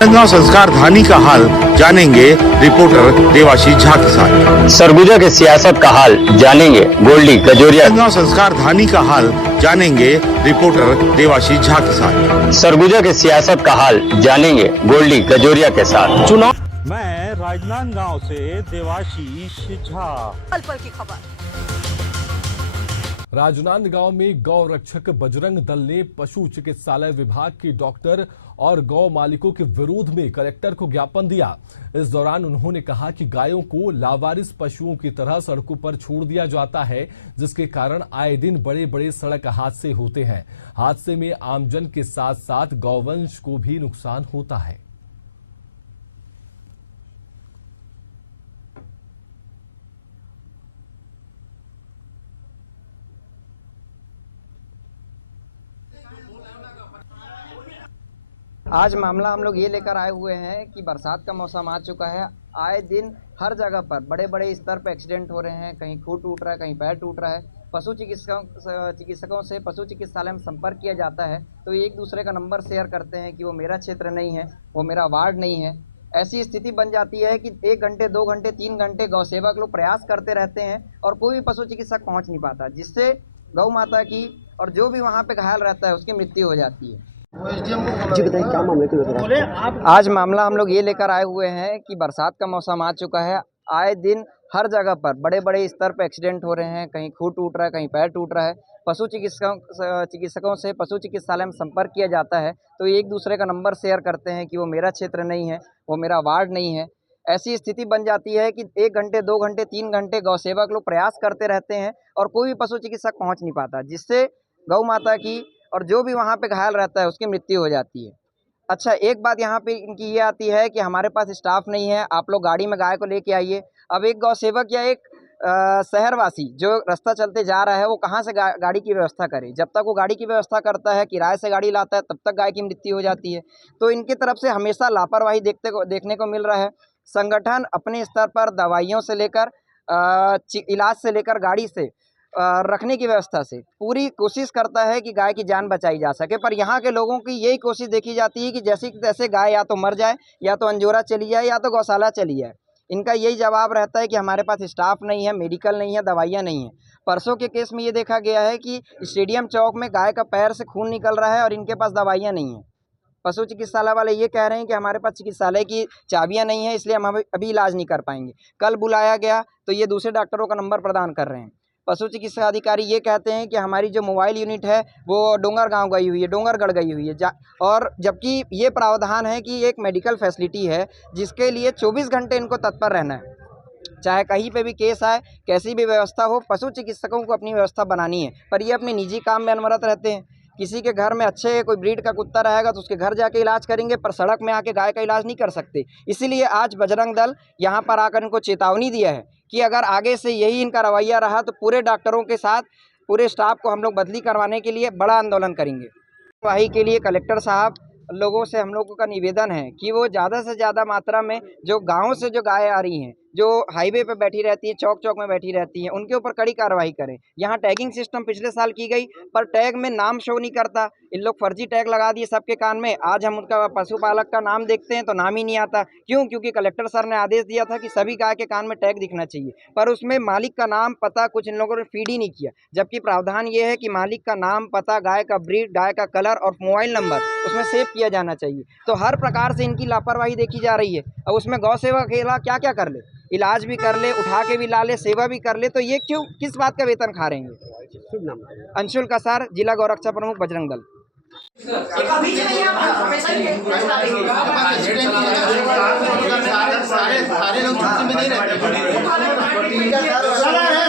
राजनांदगांव संस्कार धानी का हाल जानेंगे रिपोर्टर देवाशीष झा के साथ। सरगुजा के सियासत का हाल जानेंगे गोल्डी गजोरिया। राजनांदगांव संस्कार धानी का हाल जानेंगे रिपोर्टर देवाशीष झा के साथ। सरगुजा के सियासत का हाल जानेंगे गोल्डी गजोरिया के साथ। चुनाव मैं राजनांदगांव से देवाशीष झा। पल की खबर। राजनांदगांव में गौ रक्षक बजरंग दल ने पशु चिकित्सालय विभाग के डॉक्टर और गौ मालिकों के विरोध में कलेक्टर को ज्ञापन दिया। इस दौरान उन्होंने कहा कि गायों को लावारिस पशुओं की तरह सड़कों पर छोड़ दिया जाता है, जिसके कारण आए दिन बड़े बड़े सड़क हादसे होते हैं। हादसे में आमजन के साथ साथ गौवंश को भी नुकसान होता है। आज मामला हम लोग ये लेकर आए हुए हैं कि बरसात का मौसम आ चुका है। आए दिन हर जगह पर बड़े बड़े स्तर पर एक्सीडेंट हो रहे हैं, कहीं खून टूट रहा है, कहीं पैर टूट रहा है। पशु चिकित्सकों से पशु चिकित्सालय में संपर्क किया जाता है तो एक दूसरे का नंबर शेयर करते हैं कि वो मेरा क्षेत्र नहीं है, वो मेरा वार्ड नहीं है। ऐसी स्थिति बन जाती है कि 1 घंटे 2 घंटे 3 घंटे गौ सेवक लोग प्रयास करते रहते हैं और कोई भी पशु चिकित्सक पहुँच नहीं पाता, जिससे गौ माता की और जो भी वहाँ पे घायल रहता है उसकी मृत्यु हो जाती है। आज मामला हम लोग ये लेकर आए हुए हैं कि बरसात का मौसम आ चुका है। आए दिन हर जगह पर बड़े बड़े स्तर पर एक्सीडेंट हो रहे हैं, कहीं खून टूट रहा है, कहीं पैर टूट रहा है। पशु चिकित्सकों से पशु चिकित्सालय में संपर्क किया जाता है तो एक दूसरे का नंबर शेयर करते हैं कि वो मेरा क्षेत्र नहीं है, वो मेरा वार्ड नहीं है। ऐसी स्थिति बन जाती है कि 1 घंटे 2 घंटे 3 घंटे गौ सेवक लोग प्रयास करते रहते हैं और कोई भी पशु चिकित्सक पहुँच नहीं पाता, जिससे गौ माता की और जो भी वहाँ पे घायल रहता है उसकी मृत्यु हो जाती है। अच्छा, एक बात यहाँ पे इनकी ये आती है कि हमारे पास स्टाफ नहीं है, आप लोग गाड़ी में गाय को लेके आइए। अब एक गौ सेवक या एक शहरवासी जो रास्ता चलते जा रहा है वो कहाँ से गाड़ी की व्यवस्था करे? जब तक वो गाड़ी की व्यवस्था करता है, किराए से गाड़ी लाता है, तब तक गाय की मृत्यु हो जाती है। तो इनकी तरफ से हमेशा लापरवाही देखने को मिल रहा है। संगठन अपने स्तर पर दवाइयों से लेकर इलाज से लेकर गाड़ी से रखने की व्यवस्था से पूरी कोशिश करता है कि गाय की जान बचाई जा सके, पर यहाँ के लोगों की यही कोशिश देखी जाती है कि जैसे तैसे गाय या तो मर जाए, या तो अंजोरा चली जाए, या तो गौशाला चली जाए। इनका यही जवाब रहता है कि हमारे पास स्टाफ नहीं है, मेडिकल नहीं है, दवाइयाँ नहीं है। परसों के केस में ये देखा गया है कि स्टेडियम चौक में गाय का पैर से खून निकल रहा है और इनके पास दवाइयाँ नहीं हैं। पशु चिकित्सालय वाले ये कह रहे हैं कि हमारे पास चिकित्सालय की चाबियाँ नहीं है, इसलिए हम अभी इलाज नहीं कर पाएंगे। कल बुलाया गया तो ये दूसरे डॉक्टरों का नंबर प्रदान कर रहे हैं। पशु चिकित्सा अधिकारी ये कहते हैं कि हमारी जो मोबाइल यूनिट है वो डोंगरगांव गई हुई है, डोंगरगढ़ गई हुई है, और जबकि ये प्रावधान है कि एक मेडिकल फैसिलिटी है जिसके लिए 24 घंटे इनको तत्पर रहना है। चाहे कहीं पे भी केस आए, कैसी भी व्यवस्था हो, पशु चिकित्सकों को अपनी व्यवस्था बनानी है, पर ये अपने निजी काम में अनवरत रहते हैं। किसी के घर में अच्छे कोई ब्रीड का कुत्ता रहेगा तो उसके घर जाके इलाज करेंगे, पर सड़क में आके गाय का इलाज नहीं कर सकते। इसीलिए आज बजरंग दल यहाँ पर आकर इनको चेतावनी दिया है कि अगर आगे से यही इनका रवैया रहा तो पूरे डॉक्टरों के साथ पूरे स्टाफ को हम लोग बदली करवाने के लिए बड़ा आंदोलन करेंगे। वही के लिए कलेक्टर साहब लोगों से हम लोगों का निवेदन है कि वो ज़्यादा से ज़्यादा मात्रा में जो गाँव से जो गाय आ रही हैं, जो हाईवे पे बैठी रहती हैं, चौक चौक में बैठी रहती हैं, उनके ऊपर कड़ी कार्रवाई करें। यहाँ टैगिंग सिस्टम पिछले साल की गई, पर टैग में नाम शो नहीं करता। इन लोग फर्जी टैग लगा दिए सबके कान में। आज हम उनका पशुपालक का नाम देखते हैं तो नाम ही नहीं आता। क्यों? क्योंकि कलेक्टर सर ने आदेश दिया था कि सभी गाय के कान में टैग दिखना चाहिए, पर उसमें मालिक का नाम पता कुछ इन लोगों ने फीड ही नहीं किया। जबकि प्रावधान ये है कि मालिक का नाम, पता, गाय का ब्रीड, गाय का कलर और मोबाइल नंबर उसमें सेव किया जाना चाहिए। तो हर प्रकार से इनकी लापरवाही देखी जा रही है। और उसमें गौ सेवा अकेला क्या क्या कर ले, इलाज भी कर ले, उठा के भी ला ले, सेवा भी कर ले, तो ये क्यों, किस बात का वेतन खा रहे हैं? अंशुल कसार, जिला गौरक्षा प्रमुख, बजरंग दल।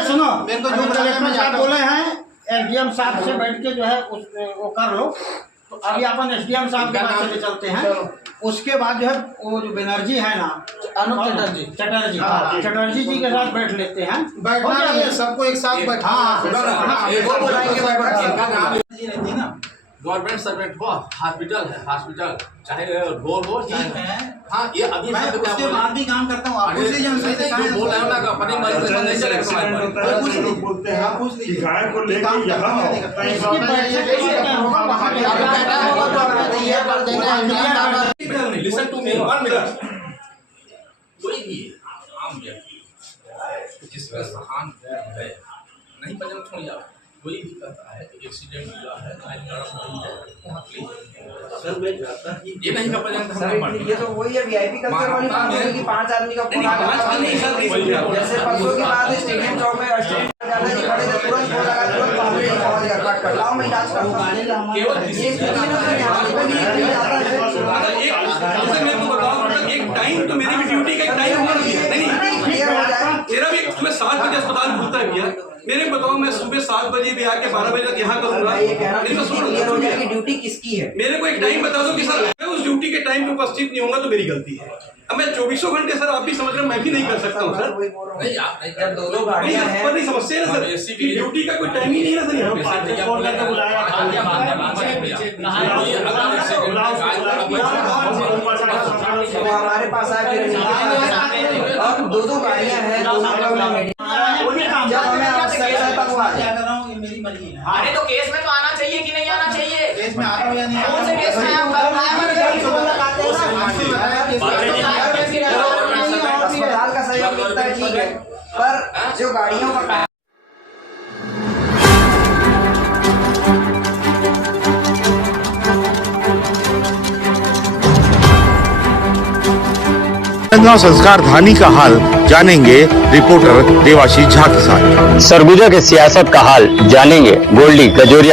सुनो, मेरे को जो कलेक्टर साहब बोले हैं एसडीएम साहब से बैठ के जो है वो कर लो। तो अभी अपन एसडीएम साहब के पास चले चलते हैं। उसके बाद जो है वो जो बनर्जी है ना, अनुप चटर्जी जी के साथ बैठ लेते हैं। बैठना है सबको एक साथ बैठा, गवर्नमेंट सर्वेंट हो, हॉस्पिटल है, हॉस्पिटल चाहे रोड हो, हाँ ये अभी मैं उसके बाद भी काम करता हूँ। आप बोल रहे हो ना अपनी मर्जी से नहीं चलेगा। बोलते हैं आप गाय को लेकर यहाँ इधर नहीं, लिसन टू मी 1 मिनट। कोई भी आम व्यक्ति जिसमें सहानुभूति है, नहीं बजन छोड़ जाओ, कोई भी कहता है कि एक्सीडेंट हुआ है, वहाँ ये नहीं का बजन ये तो वही है वीआईपी कल्चर वाली बात है कि 5 आदमी का फोन आ गया। जैसे परसों की बात है, स्टेडियम चौक में स्टेडियम दादाजी खड़े थे, तुरंत फोन लगा, तुरंत पहुंच गया, कट कर लाओ, मैं इलाज करता हूं। केवल ये स्थिति में तो यहाँ पे भी एक टाइम तो मेरी भी ड्यूटी का एक टाइम होना चाहिए। नहीं तेरा भी सुबह 7 बजे अस्पताल खुलता है भैया, मेरे बताओ मैं सुबह 7 बजे भी आके 12 बजे तक यहाँ करूंगा, ड्यूटी किसकी है? मेरे को एक टाइम बता दो कि सर मैं उस ड्यूटी के टाइम पे उपस्थित नहीं होगा तो मेरी गलती है। अब मैं 24 घंटे सर आप भी समझ रहे मैं भी नहीं कर सकता हूँ सर। नहीं आप नहीं कर दो गाड़ियां हैं, पर नहीं समस्या है ना सर कि ड्यूटी का कोई टाइम ही नहीं है ना तो हमारे पास आए और 2 गाड़ियां हैं, जब हमें आवश्यकता है तब वो आ जाए। मेरी मर्जी है। अरे तो केस में तो आना चाहिए कि नहीं आना चाहिए? केस में आता हूँ या नहीं? कौन से केस में आप अस्पताल का सहयोग मिलता है, ठीक है, पर जो गाड़ियों का राजनांदगांव संस्कार धानी का हाल जानेंगे रिपोर्टर देवाशीष झा के साथ। सरगुजा के सियासत का हाल जानेंगे गोल्डी कजोरिया